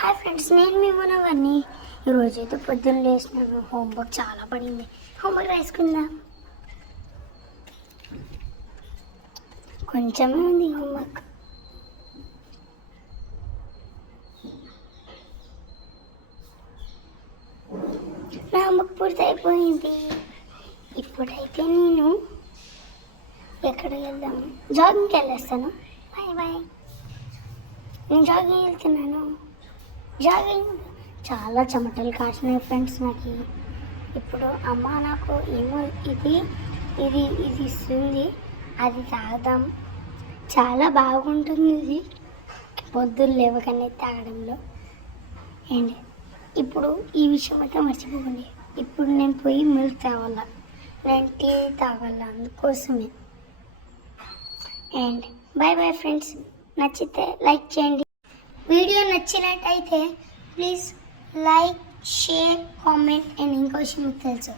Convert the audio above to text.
Hi friends, నేను మీ మనవన్నీ. ఈరోజైతే పొద్దున్న లేసినాను. హోంవర్క్ చాలా పడింది. హోంవర్క్ రాసుకుందాం. కొంచెమే ఉంది హోంవర్క్. నా హోంవర్క్ పూర్తి అయిపోయింది. ఇప్పుడైతే నేను ఎక్కడికి వెళ్దాము? జాగింగ్కి వెళ్ళేస్తాను. Bye bye. నేను జాగింగ్ వెళ్తున్నాను. జాగింగ్ చాలా చెమటలు కాసినాయి ఫ్రెండ్స్ నాకు. ఇప్పుడు అమ్మ నాకు ఏమో ఇది ఇది ఇది ఇస్తుంది, అది తాగుదాం. చాలా బాగుంటుంది ఇది పొద్దున్న లేవగానే తాగడంలో. అండ్ ఇప్పుడు ఈ విషయం అయితే మర్చిపోకండి. ఇప్పుడు నేను పోయి మిల్క్ తాగాల, నేను టీ తాగాల, అందుకోసమే. And bye bye friends. నచ్చితే లైక్ చేయండి. వీడియో నచ్చినట్టయితే please like, share, comment. And ఇంకో విషయం మీకు తెలుసు,